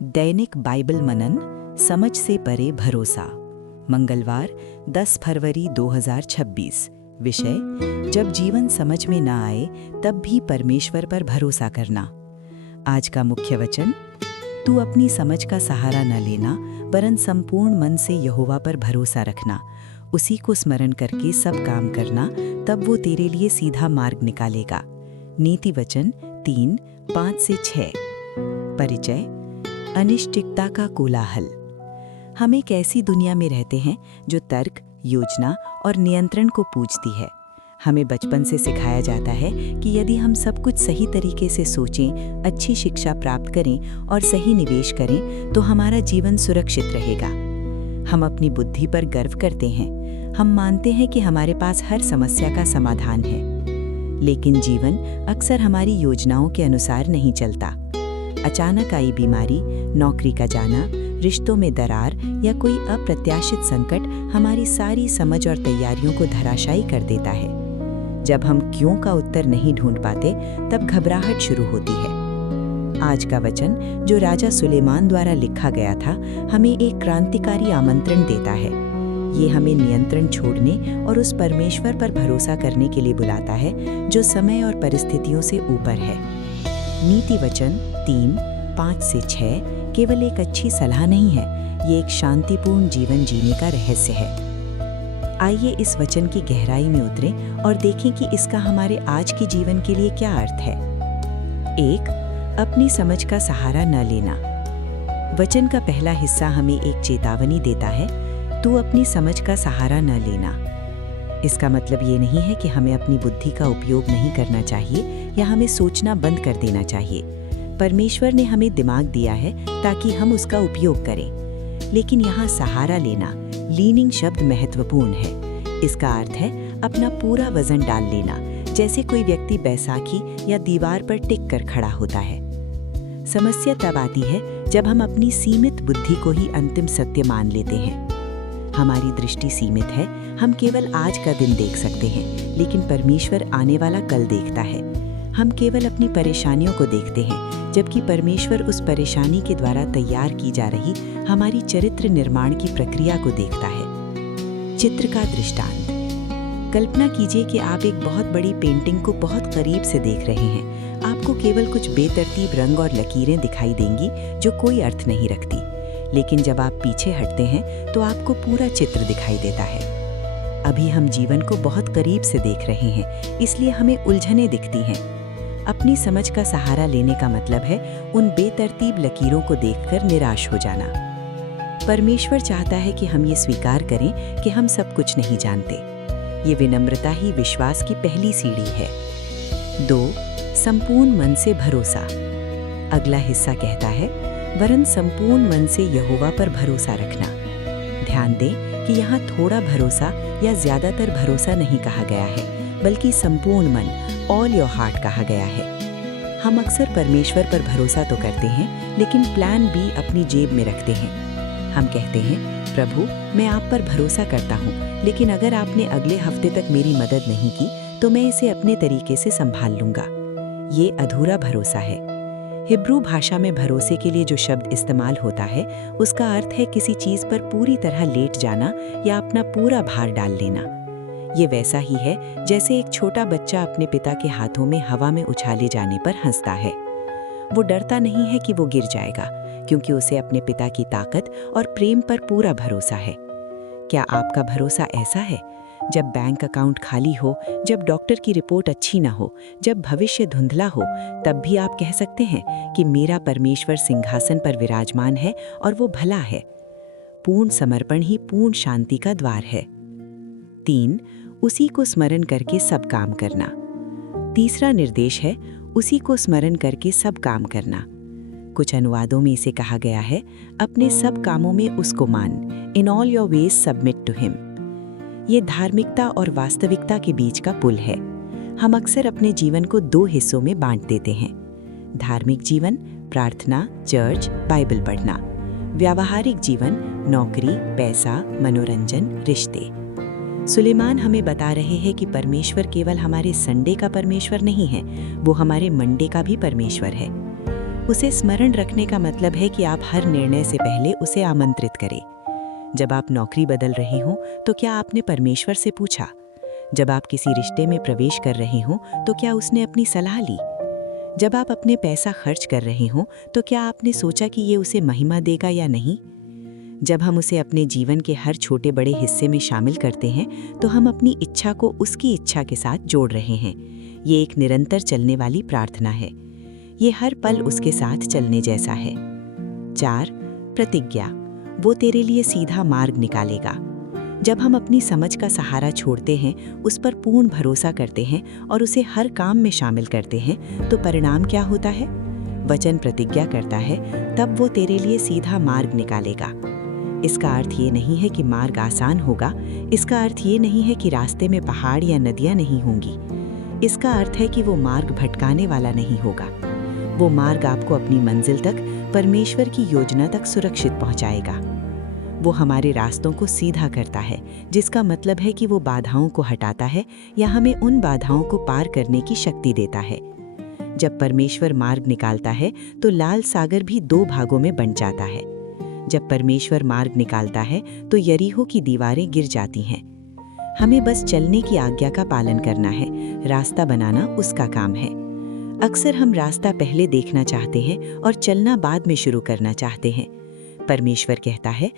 दैनिक Bible मनन, समझ से परे भरोसा। मंगलवार 10 फरवरी 2026। विषय, जब जीवन समझ में ना आए तब भी परमेश्वर पर भरोसा करना। आज का मुख्य वचन, तू अपनी समझ का सहारा न लेना वरन संपूर्ण मन से यहोवा पर भरोसा रखना। उसी को स्मरण करके सब काम करना, तब वो तेरे लिए सीधा मार्ग निकालेगा। नीति वचन 3:5-6। परिचय, अनिश्चितता का कोलाहल। हम एक ऐसी दुनिया में रहते हैं जो तर्क, योजना और नियंत्रण को पूजती है। हमें बचपन से सिखाया जाता है कि यदि हम सब कुछ सही तरीके से सोचें, अच्छी शिक्षा प्राप्त करें और सही निवेश करें तो हमारा जीवन सुरक्षित रहेगा। हम अपनी बुद्धि पर गर्व करते हैं। हम मानते हैं कि हमारे पास हर समस्या का समाधान है। लेकिन जीवन अक्सर हमारी योजनाओं के अनुसार नहीं चलता। अचानक आई बीमारी, नौकरी का जाना, रिश्तों में दरार या कोई अप्रत्याशित संकट हमारी सारी समझ और तैयारियों को धराशायी कर देता है। जब हम क्यों का उत्तर नहीं ढूंढ पाते, तब घबराहट शुरू होती है। आज का वचन, जो राजा सुलेमान द्वारा लिखा गया था, हमें एक क्रांतिकारी आमंत्रण देता है। ये हमें नियंत्रण छोड़ने और उस परमेश्वर पर भरोसा करने के लिए बुलाता है जो समय और परिस्थितियों से ऊपर है। नीति वचन 3:5-6 केवल एक अच्छी सलाह नहीं है, ये एक शांतिपूर्ण जीवन जीने का रहस्य है। आइए इस वचन की गहराई में उतरें और देखें कि इसका हमारे आज के जीवन के लिए क्या अर्थ है। 1. अपनी समझ का सहारा न लेना। वचन का पहला हिस्सा हमें एक चेतावनी देता है, तू अपनी समझ का सहारा न लेना। इसका मतलब ये नहीं है कि हमें अपनी बुद्धि का उपयोग नहीं करना चाहिए या हमें सोचना बंद कर देना चाहिए। परमेश्वर ने हमें दिमाग दिया है ताकि हम उसका उपयोग करें। लेकिन यहाँ सहारा लेना, लीनिंग शब्द महत्वपूर्ण है। इसका अर्थ है अपना पूरा वजन डाल लेना, जैसे कोई व्यक्ति बैसाखी या दीवार पर टिक कर खड़ा होता है। समस्या तब आती है जब हम अपनी सीमित बुद्धि को ही अंतिम सत्य मान लेते हैं। हमारी दृष्टि सीमित है, हम केवल आज का दिन देख सकते हैं, लेकिन परमेश्वर आने वाला कल देखता है। हम केवल अपनी परेशानियों को देखते हैं, जबकि परमेश्वर उस परेशानी के द्वारा तैयार की जा रही हमारी चरित्र निर्माण की प्रक्रिया को देखता है। चित्र का दृष्टांत। कल्पना कीजिए कि आप एक बहुत बड़ी पेंटिंग को बहुत करीब से देख रहे हैं। आपको केवल कुछ बेतरतीब रंग और लकीरें दिखाई देंगी जो कोई अर्थ नहीं रखती। लेकिन जब आप पीछे हटते हैं तो आपको पूरा चित्र दिखाई देता है। अभी हम जीवन को बहुत करीब से देख रहे हैं, इसलिए हमें उलझनें दिखती हैं। अपनी समझ का सहारा लेने का मतलब है उन बेतरतीब लकीरों को देखकर निराश हो जाना। परमेश्वर चाहता है कि हम ये स्वीकार करें कि हम सब कुछ नहीं जानते। ये विनम्रता ही विश्वास की पहली सीढ़ी है। 2. संपूर्ण मन से भरोसा। अगला हिस्सा कहता है, वरन संपूर्ण मन से यहोवा पर भरोसा रखना। ध्यान दें कि यहाँ थोड़ा भरोसा या ज्यादातर भरोसा नहीं कहा गया है, बल्कि संपूर्ण मन, ऑल योर हार्ट कहा गया है। हम अक्सर परमेश्वर पर भरोसा तो करते हैं, लेकिन प्लान बी अपनी जेब में रखते हैं। हम कहते हैं, प्रभु मैं आप पर भरोसा करता हूँ, लेकिन अगर आपने अगले हफ्ते तक मेरी मदद नहीं की तो मैं इसे अपने तरीके से संभाल लूंगा। ये अधूरा भरोसा है। हिब्रू भाषा में भरोसे के लिए जो शब्द इस्तेमाल होता है, उसका अर्थ है किसी चीज पर पूरी तरह लेट जाना या अपना पूरा भार डाल लेना। ये वैसा ही है जैसे एक छोटा बच्चा अपने पिता के हाथों में हवा में उछाले जाने पर हंसता है। वो डरता नहीं है कि वो गिर जाएगा, क्योंकि उसे अपने पिता की ताकत और प्रेम पर पूरा भरोसा है। क्या आपका भरोसा ऐसा है? जब बैंक अकाउंट खाली हो, जब डॉक्टर की रिपोर्ट अच्छी ना हो, जब भविष्य धुंधला हो, तब भी आप कह सकते हैं कि मेरा परमेश्वर सिंहासन पर विराजमान है और वो भला है। पूर्ण समर्पण ही पूर्ण शांति का द्वार है। 3. उसी को स्मरण करके सब काम करना। तीसरा निर्देश है, उसी को स्मरण करके सब काम करना। कुछ अनुवादों में इसे कहा गया है, अपने सब कामों में उसको मान, in all your ways submit to him. ये धार्मिकता और वास्तविकता के बीच का पुल है। हम अक्सर अपने जीवन को 2 हिस्सों में बांट देते हैं। धार्मिक जीवन, प्रार्थना, चर्च, बाइबल पढ़ना। व्यावहारिक जीवन, नौकरी, पैसा, मनोरंजन, रिश्ते। सुलेमान हमें बता रहे हैं कि परमेश्वर केवल हमारे संडे का परमेश्वर नहीं है, वो हमारे मंडे का भी परमेश्वर है। उसे स्मरण रखने का मतलब है कि आप हर निर्णय से पहले उसे आमंत्रित करें। जब आप नौकरी बदल रहे हों तो क्या आपने परमेश्वर से पूछा? जब आप किसी रिश्ते में प्रवेश कर रहे हों तो क्या उसने अपनी सलाह ली? जब आप अपने पैसा खर्च कर रहे हों तो क्या आपने सोचा कि ये उसे महिमा देगा या नहीं? जब हम उसे अपने जीवन के हर छोटे बड़े हिस्से में शामिल करते हैं तो हम अपनी इच्छा को उसकी इच्छा के साथ जोड़ रहे हैं। ये एक निरंतर चलने वाली प्रार्थना है। ये हर पल उसके साथ चलने जैसा है। 4. प्रतिज्ञा। वो तेरे लिए सीधा मार्ग निकालेगा। जब हम अपनी समझ का सहारा छोड़ते हैं, उस पर पूर्ण भरोसा करते हैं और उसे हर काम में शामिल करते हैं, तो परिणाम क्या होता है? वचन प्रतिज्ञा करता है, तब वो तेरे लिए सीधा मार्ग निकालेगा। इसका अर्थ ये नहीं है कि मार्ग आसान होगा। इसका अर्थ ये नहीं है कि रास्ते में पहाड़ या नदियां नहीं होंगी। इसका अर्थ है कि वो मार्ग भटकाने वाला नहीं होगा। वो मार्ग आपको अपनी मंजिल तक, परमेश्वर की योजना तक सुरक्षित पहुंचाएगा। वो हमारे रास्तों को सीधा करता है, जिसका मतलब है कि वो बाधाओं को हटाता है या हमें उन बाधाओं को पार करने की शक्ति देता है। जब परमेश्वर मार्ग निकालता है तो लाल सागर भी 2 भागों में बंट जाता है। जब परमेश्वर मार्ग निकालता है तो यरीहो की दीवारें गिर जाती हैं। हमें बस चलने की आज्ञा का पालन करना है, रास्ता बनाना उसका काम है। अक्सर हम रास्ता पहले देखना चाहते हैं और चलना बाद में शुरू करना चाहते हैं। परमेश्वर कहता है,